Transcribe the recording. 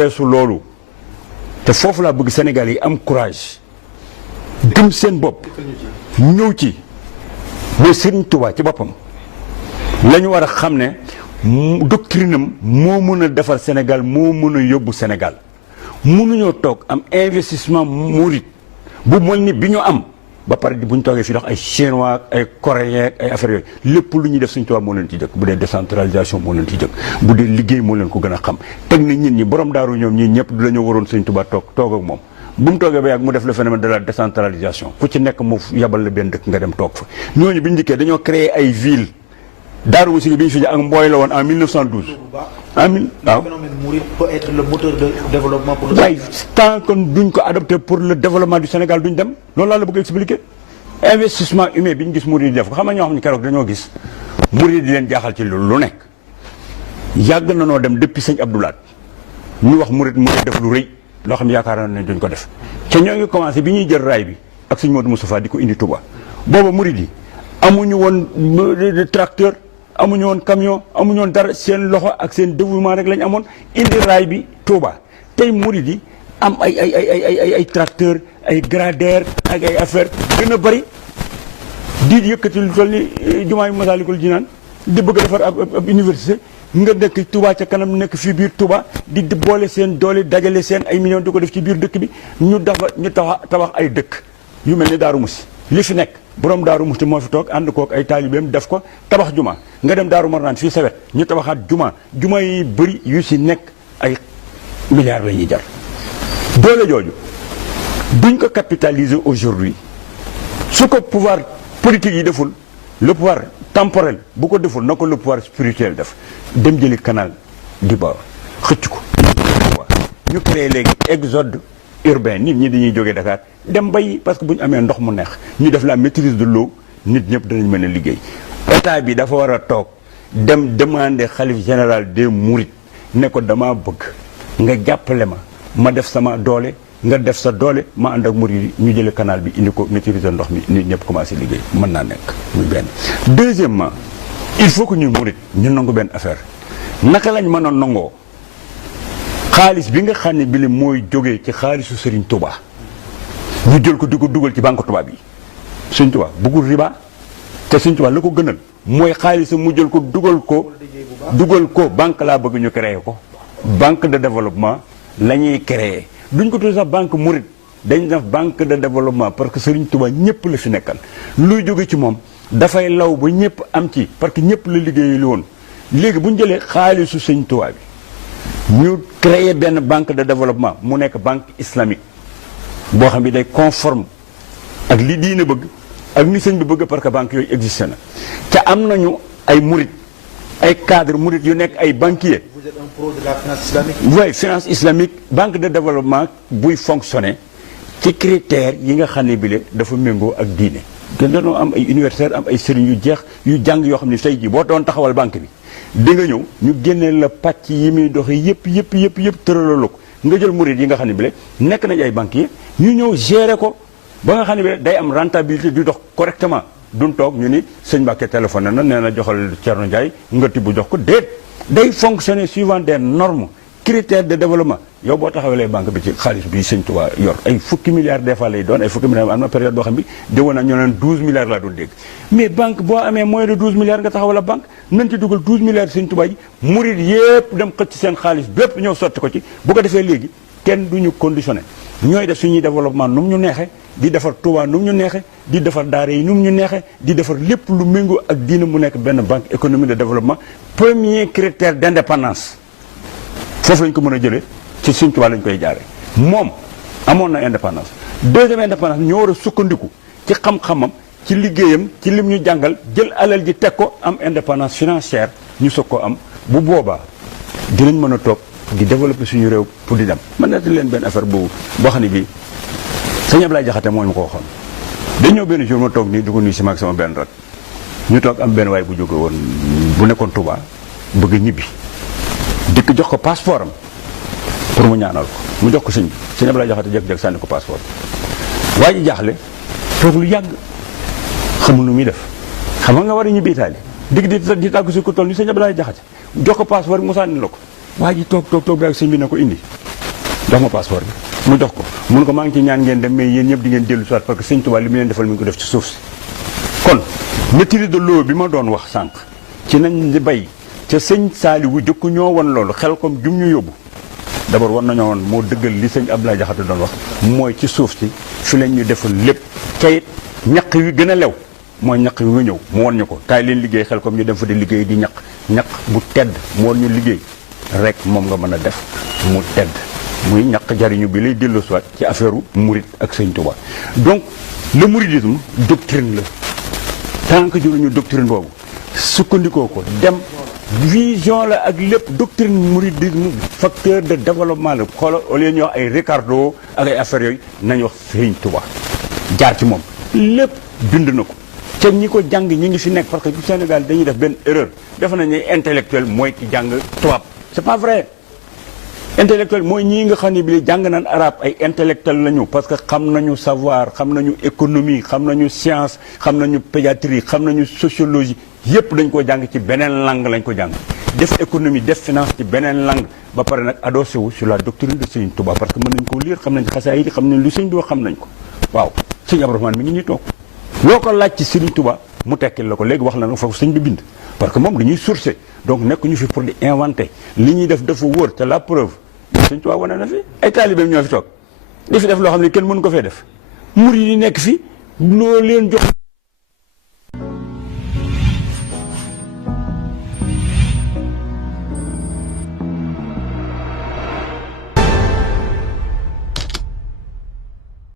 weesu loolu te foofu laa bëgg Sénégal yi am courage gëm seen bopp ñëw ci mooy Serigne Touba ci boppam la ñu war a xam ne doctrine am moo mën a defar Sénégal moo mën a yóbbu Sénégal mënuñoo toog am investissement murit bu mel ni bi ñu am ba pare bu ñu toogee fii dox ay chinois ay coréens ay affaires yooyu lépp lu ñuy def Sëñ Tuubaa moo leen ci jëkk bu dee décentralisation moo leen ci jëkk bu dee liggéey moo leen ko gën a xam teg na nit ñi borom daaru ñoom ñii ñëpp du la ñoo waroon Sëñ Tuubaa toog ak moom bu mu toogee ba yàgg mu def le phénomène de la décentralisation ku ci nekk mu yabal la benn dëkk nga dem toog fa ñooñu bi ñu dikkee dañoo créer ay ville Daaru Muxti bi ñu fi ak Mbooy la woon en 1912. waaw phénomène mouride peut être le moteur de développement pour le Sénégal. waaye tant que duñ ko adopté pour le développement du Sénégal duñ dem loolu laa la bëgg a expliquer investissement humain bi ñu gis murid yi def ko xam nga ñoo xam ne keroog dañoo gis murid di leen jaaxal ci lu nekk yàgg na noo dem depuis sëñ Abdoulaat ñu wax murid def lu rëy loo xam ne yaakaar na ne duñ ko def te ñoo ngi commencé bi ñuy jël raay bi ak sëñ Modou Moustapha di ko indi Touba booba murid yi amuñu woon tracteur amuñu woon camion amuñu woon dara seen loxo ak seen dévouement rek lañ amoon indi raay bi Touba tey murid yi am ay tracteur ay gradaire ak ay affaire gën a bëri di yëkkati lu toll ni jumaay Masaalikul Jinaan di bëgg a defar ab université nga nekk Touba ca kanam nekk fii biir Touba di boole seen doole dajale seen ay millions di ko def ci biir dëkk bi ñu tabax ay dëkk yu mel ni Daaru Muxti li fi nekk borom Daaru Muxti moo fi toog ànd kook ay taalibeem def ko tabax juma nga dem Daaru Marnaan fii sawet ñu tabaxaat juma yi bëri yu si nekk ay milliards la ñuy jar doole jooju duñ ko capitaliser aujourd'hui su ko pouvoir politique yi deful le pouvoir temporel bu ko deful na ko le pouvoir spirituel def dem jëli canal di ba xëcc ko ñu créé léegi exode urbain nit ñi dañuy jógee Dakar dem bay parce que bu ñu amee ndox mu neex ñu def la maîtrise de l'eau nit ñëpp danañ mën a liggéey état bi dafa war a toog dem demander xalif général des mourides ne ko dama bëgg nga jàppale ma def sama doole nga def sa doole ma ànd ak murid yi ñu jëlee canal bi indi ko maîtriser ndox mi nit ñëpp commencé liggéey mën naa nekk muy benn. deuxièmement il faut que ñun murid ñu nangu benn affaire naka lañ mën a nangoo xaalis bi nga xam ne bi li mooy jógee ci xaalisu Serigne Touba ñu jël ko di ko dugal ci banque tubaab yi Serigne Touba bëggul riba te Serigne Touba la ko gënal mooy xaalis mu jël ko dugal ko banque laa bëgg ñu créé ko banque de développement la ñuy créé. duñ ko tudd sax banque mouride dañ def banque de développement parce que Serigne Touba ñëpp la fi nekkal luy jóge ci moom dafay law ba ñëpp am ci parce que ñëpp la liggéey li woon léegi bu ñu jëlee xaalisu Serigne Touba bi ñu créer benn banque de développement mu nekk banque islamique boo xam ne day conforme ak li diine bëgg ak ni sëñ bi bëgg parce que banque yooyu existé na te am nañu ay mouride ay cadre murid yu nekk ay banquier. Vous êtes un pro de la finance islamique. Oui, finance islamique banque de développement buy fonctionner ci critères yi nga xam ne bile dafa méngoo ak diine. te dañoo am ay universitaires am ay sëriñ yu jeex yu jàng yoo xam ne tey jii boo doon taxawal banque bi di nga ñëw ñu génneel la pàcc yi muy doxee yëpp tëralal ko nga jël murid yi nga xam ne bile nekk nañ ay banquier ñu ñëw gérer ko ba nga xam ne bile day am rentabilité du dox correctement. duñ toog ñu ni sëñ Mbàkke téléphone na nee na joxal Thierno Ndiaye nga tibb jox ko déet day fonctionner suivant des normes critères de développement yow boo taxawalee banque bi ci xaalis bi sëñ Tuubaa yor ay fukki milliards des fois lay doon ay fukki milliards am na période boo xam bi déwoon na ñu neen 12 milliards laa doon dégg mais banque boo amee moins de 12 milliards nga taxawal a banque nañ ci dugal 12 milliards sëñ Tuubaa yi murid yépp dem xëcc seen xaalis bépp ñëw sotti ko ci bu ko defee léegi kenn duñu conditionné ñooy def suñuy développement nu mu ñu neexee di defar Touba nu mu ñu neexee di defar daara yi nu mu ñu neexee di defar lépp lu méngoo ak diina mu nekk benn banque économique de développement premier critère d' indépendance foofu lañ ko mën a jëlee ci Sëñ Tuubaa lañ koy jaaree moom amoon na indépendance deuxième indépendance ñoo war a sukkandiku ci xam-xamam ci liggéeyam ci lim ñu jàngal jël alal ji teg ko am indépendance financière ñu soog koo am bu boobaa dinañ mën a toog di développer suñu réew pour di dem man na leen benn affaire boo xam ne bii sëñ Ablaye Jaxate moo ñu ko waxoon dañ ñëw benn jour ma toog nii di ko nuyu si mag sama benn rat ñu toog am benn waay bu jóge woon bu nekkoon Touba bëgg ñibbi dikk jox ko passeport am pour mu ñaanal ko mu jox ko sëñ bi sëñ Ablaye Jaxate jékki-jékki sànni ko passeport waa ji jaaxle toog lu yàgg xamul nu muy def xam nga war a ñibbi Italie digg di tàggu si ku toll ni sëñ Ablaye Jaxate jox ko passeport mu sànni la ko waa ji toog bi ak sëñ bi ne ko indi jox ma passeport bi mu jox ko mun ko maa ngi ci ñaan ngeen dem mais yéen ñëpp di ngeen dellu soit parce que sëñ Tuubaa li mu leen defal mi ngi ko def ci suuf si kon maîtrise de l'eau bi ma doon wax sànq ci nañ di bay ca sëñ Saaliwu jëkk ñoo won loolu xel comme jum ñu yóbbu d'abord war nañoo woon moo dëggal li sëñ Abdoulaye Diakhaté doon wax mooy ci suuf si fi lañ ñu defal lépp kayit ñaq wi gën a lew mooy ñaq wi nga ñëw mu won ñu ko kaay leen liggéey xel comme ñu dem fa di liggéey di ñaq bu tedd mu won ñu liggéey rek moom nga mën a def mu tedd muy ñaq jariñu bi lay dellu soit ci affaire u murit ak sëñ Touba donc le mouridisme doctrine la tant que jëluñu doctrine boobu sukkandikoo ko dem vision la ak lépp doctrine mouridisme facteur de développement la xoolal au lieu ñu wax ay Ricardo ak ay affaires yooyu nañu wax sëñ Touba jaar ci moom lépp bind na ko ca ñi ko jàng ñi ngi fi nekk parce que Sénégal dañuy def benn erreur defe nañu ne intellectuel mooy ki jàng tubaab c'est pas vrai intellectuel mooy ñii nga xam ne bi jàng naan arabe ay intellectuel lañu parce que xam nañu savoir xam nañu économie xam nañu science xam nañu pédiatrie xam nañu sociologie yépp dañ ko jàng ci beneen langue lañ ko jàng def économie def finance ci beneen langue ba pare nag adossé wu sur la doctrine de Serigne Touba parce que mën nañ ko lire xam nañ xasaay yi xam nañ lu Serigne Touba xam nañ ko waaw Serigne Abdourahmane mi ngi nii toog loo ko laaj ci Serigne Touba mu tekkil la ko léegi wax na nag foofu sëñ bi bind parce que moom dañuy sourcer donc nekk ñu fi pour di inventer li ñuy def dafa wóor te la preuve sëñ Touba wane na fi ay taalibeem ñoo fi toog di fi def loo xam ne kenn mënu ko fee def murid yi nekk fi loo leen jox